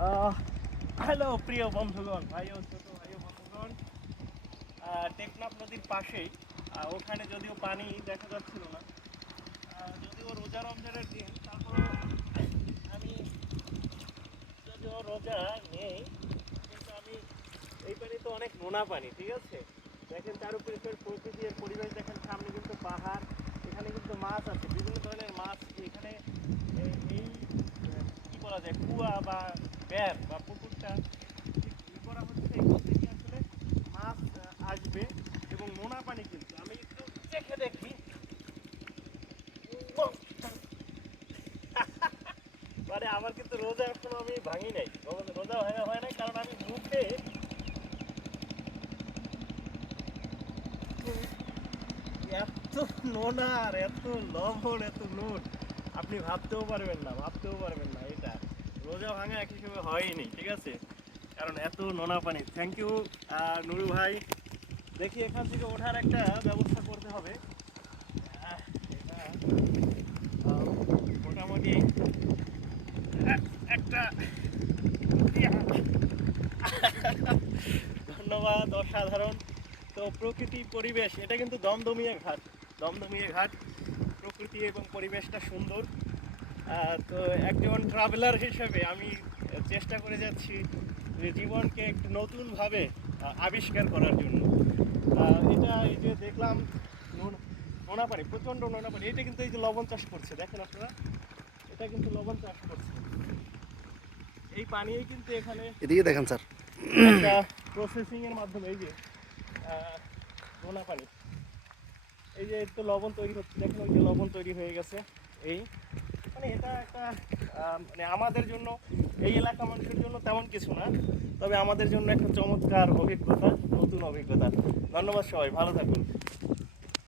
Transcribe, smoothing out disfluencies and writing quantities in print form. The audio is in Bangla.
হ্যালো প্রিয় বন্ধুগণ, ভাই ও ছোট ভাই ও বন্ধুগণ, টেকনাফ নদীর পাশেই। ওখানে যদিও পানি দেখা যাচ্ছিল না, যদিও রোজা রমজানের দিন, তারপর আমি যদিও রোজা নেই, কিন্তু আমি এই পানি তো অনেক নোনা পানি, ঠিক আছে। দেখেন তার উপরে প্রকৃতি এর পরিবেশ দেখেন, সামনে কিন্তু পাহাড়, এখানে কিন্তু মাছ আছে, বিভিন্ন ধরনের মাছ এখানে। এই কি বলা যায়, কুয়া বা ব্যার বা পুকুরটা ঠিক ই করা হচ্ছে, এখান থেকে আসলে মাছ আসবে এবং নোনা পানি। কিন্তু আমি একটু চেখে দেখি। মানে আমার কিন্তু রোজা এখনো আমি ভাঙি নাই, রোজা ভাঙা হয় নাই, কারণ আমি মুখে এত নোনা আর এত লবণ এত নুন, আপনি ভাবতেও পারবেন না এটা রোজা ভাঙা এক হিসেবে হয়নি, ঠিক আছে, কারণ এত নোনা পানি। থ্যাংক ইউ নুরু ভাই। দেখি এখান থেকে ওঠার একটা ব্যবস্থা করতে হবে। এটা মোটামুটি একটা ধন্যবাদ, অসাধারণ। তো প্রকৃতি পরিবেশ, এটা কিন্তু দমদমিয়া ঘাট। প্রকৃতি এবং পরিবেশটা সুন্দর। তো একজন ট্রাভেলার হিসেবে আমি চেষ্টা করে যাচ্ছি যে জীবনকে একটু নতুনভাবে আবিষ্কার করার জন্য। এটা এই যে দেখলাম নোনা পানি, প্রচণ্ড নোনা পানি। এটা কিন্তু এই যে লবণ চাষ করছে, দেখেন আপনারা, এটা কিন্তু লবণ চাষ করছে। এই পানি কিন্তু এখানে এদিকে দেখেন স্যার। একটা প্রসেসিংয়ের মাধ্যমে, এই যে নোনা পানি, এই যে তো লবণ তৈরি হচ্ছে, দেখেন ওই যে লবণ তৈরি হয়ে গেছে। এই মানে এটা একটা মানে আমাদের জন্য, এই এলাকা মানুষের জন্য তেমন কিছু না, তবে আমাদের জন্য একটা চমৎকার অভিজ্ঞতা, নতুন অভিজ্ঞতা। ধন্যবাদ সবাই, ভালো থাকুন।